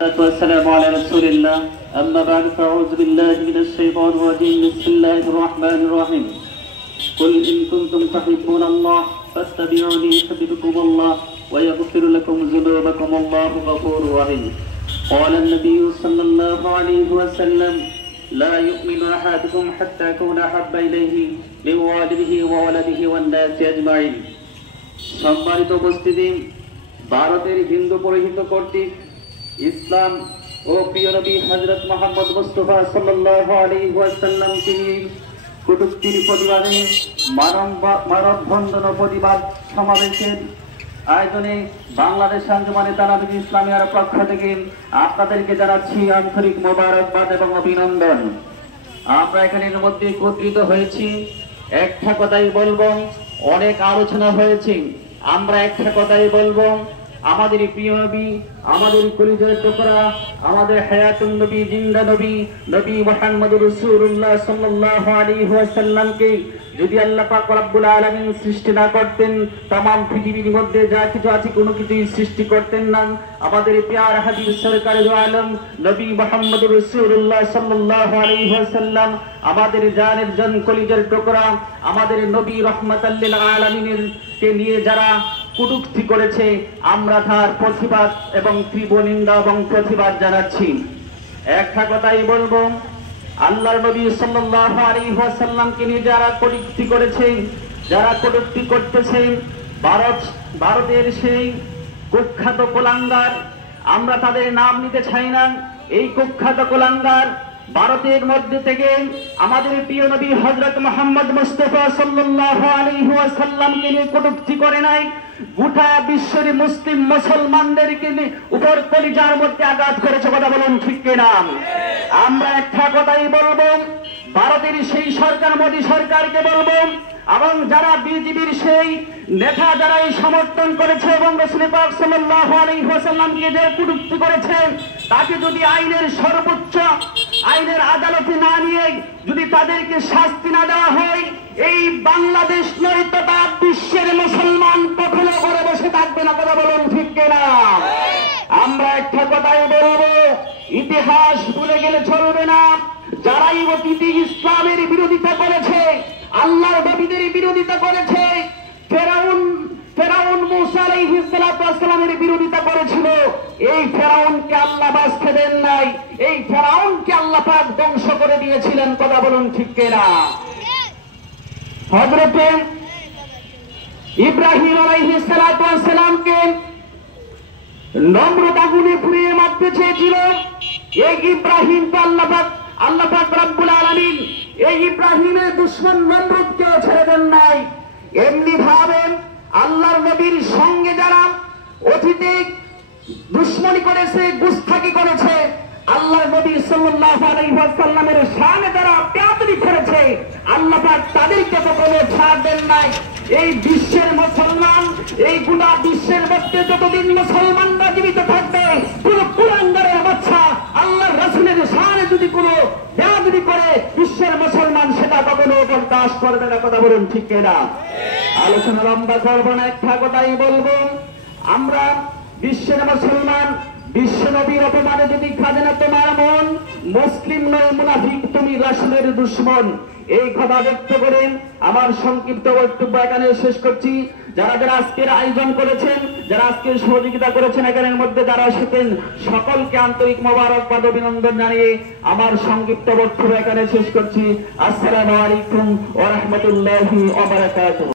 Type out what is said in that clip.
والسلام على رسول الله أما بعد فأعوذ بالله من الشيطان الرجيم بسم الله الرحمن الرحيم قل إن كنتم تحبون الله فاتبعوني يحببكم الله ويغفر لكم ذنوبكم الله غفور رحيم قال النبي صلى الله عليه وسلم لا يؤمن أحدكم حتى أكون أحب إليه من والده وولده والناس أجمعين সম্মানিত উপস্থিতি ভারতের হিন্দু পরিহিত কর্তৃক ইসলাম ও প্রিয় নবী হযরত মুহাম্মদ মুস্তাফা সাল্লাল্লাহু আলাইহি ওয়াসাল্লাম তিনি কটূক্তির প্রতিবাদে মানববন্ধন প্রতিবাদ সমাবেশের আয়োজনে বাংলাদেশ আঞ্জুমানে তালাবীর ইসলামিয়ার পক্ষ থেকে আপনাদেরকে জানাচ্ছি আন্তরিক মোবারকবাদ এবং অভিনন্দন। আমরা এখানের মধ্যে একত্রিত হয়েছি একটা কথাই বলবো, অনেক আলোচনা হয়েছে, আমরা একটা কথাই বলবো, আমাদের প্রিয় নবী, আমাদের কলিজার টুকরা, আমাদের হায়াতুন নবী, জিন্দা নবী, নবী মুহাম্মদুর রাসূলুল্লাহ সাল্লাল্লাহু আলাইহি ওয়াসাল্লামকে যদি আল্লাহ পাক রব্বুল আলামিন সৃষ্টি না করতেন, तमाम পৃথিবীর মধ্যে যা কিছু আছে কোনো কিছুই সৃষ্টি করতেন না। আমাদের প্রিয় হাবিব সরকারে দো আলম নবী মুহাম্মদুর রাসূলুল্লাহ সাল্লাল্লাহু আলাইহি ওয়াসাল্লাম আমাদের জানের জান কলিজার টুকরা, আমাদের নবী রাহমাতাল লিল আলামিনের কে নিয়ে যারা কটূক্তি করেছে, আমরা তার প্রতিবাদ এবং তীব্র নিন্দা এবং প্রতিবাদ জানাচ্ছি। একটা কথাই বলবো, আল্লাহর নবী সাল্লাল্লাহু আলাইহি ওয়াসাল্লামকে নিয়ে যারা কটূক্তি করেছেন, যারা কটূক্তি করতেছেন, ভারতের সেই কুখ্যাত কুলাঙ্গার, আমরা তাদের নাম নিতে চাই না, এই কুখ্যাত কুলাঙ্গার ভারতের মধ্যে থেকে আমাদের প্রিয় নবী হযরত মুহাম্মদ মুস্তাফা সাল্লাল্লাহু আলাইহি ওয়াসাল্লামকে নিয়ে কটূক্তি করে নাই, গোটা বিশ্বের মুসলিম মুসলমানদেরকে উপর কলিজার মধ্যে আঘাত করেছে। কথা বলুন ঠিক কিনা? আমরা একটা কথাই বলবো, ভারতের সেই সরকার, মোদী সরকারকে বলবো, এবং যারা বিজেপির সেই নেতা যারা এই সমর্থন করেছে এবং রাসূল পাক সাল্লাল্লাহু আলাইহি ওয়াসাল্লামকে যে কটূক্তি করেছে, তাকে যদি আইনের সর্বোচ্চ আইনের আদালতে না নিয়ে যদি তাদেরকে শাস্তি না দেওয়া হয়, এই বাংলাদেশ নয় তথা বিশ্বের মুসলমান কখনো ঘরে বসে থাকবে না। কথা বলুন ঠিক কিনা? আমরা একটা কথাই বলবো, ইতিহাস ভুলে গেলে চলবে না। যারাই অতীতে ইসলামের বিরোধিতা করেছে, আল্লাহর নবীদের বিরোধিতা করেছে, ফেরাউন মূসা আলাইহিস সালাতু ওয়াস সালামের বিরোধিতা করেছিল, এই ফেরাউনকে আল্লাহ বাঁচতে দেন নাই, এই ফেরাউনকে আল্লাহ পাক ধ্বংস করে দিয়েছিলেন। কথা বলুন ঠিক কিনা? হযরত ইব্রাহিম আলাইহিস সালাতু ওয়াস সালামকে নমরুদ আগুনে পুড়িয়ে মারতে চেয়েছিল, এই ইব্রাহিমকে আল্লাহ পাক রব্বুল আলামিন এই ইব্রাহিমের দুশমন নমরুদকে ছেড়ে দেন নাই। এমনি ভাবে আল্লাহর নবীর সঙ্গে যারা অতীতে দুশমনি করেছে, গুস্তাখি করেছে, আল্লাহর নবী সাল্লাল্লাহু আলাইহি ওয়াসাল্লামের শানে যারা বেয়াদবি করেছে, আল্লাহ পাক তাদেরকে কখনো ছাড় দেন নাই। এই বিশ্বের মুসলমান, এই গোটা বিশ্বের মধ্যে যতদিন মুসলমানরা জীবিত থাকবে, পুরো কুলাঙ্গারের বাচ্চা আল্লাহর রাসূলের শানে যদি কোনো বেয়াদবি করে, বিশ্বের মুসলমান সেটা কখনো বরদাস্ত করবে না। কথা বলুন ঠিক কিনা? আলোচনা লম্বা করব না, একটা কথাই বলবো, আমরা বিশ্বের মুসলমান, বিশ্ব নবীর অপমানে যদি কাঁদে না তোমার মন, মুসলিম নয় মুনাফিক, তুমি রাসূলের দুশমন। এই কথা ব্যক্ত করে আমার সংক্ষিপ্ত বক্তব্য এখানে শেষ করছি। যারা যারা আজকের আয়োজন করেছেন, যারা আজকের সহযোগিতা করেছেন, এখানের মধ্যে যারা এসেছেন, সকলকে আন্তরিক মোবারকবাদ অভিনন্দন জানিয়ে আমার সংক্ষিপ্ত বক্তব্য এখানে শেষ করছি। আসসালামু আলাইকুম ওয়া রাহমাতুল্লাহি ওয়া বারাকাতুহু।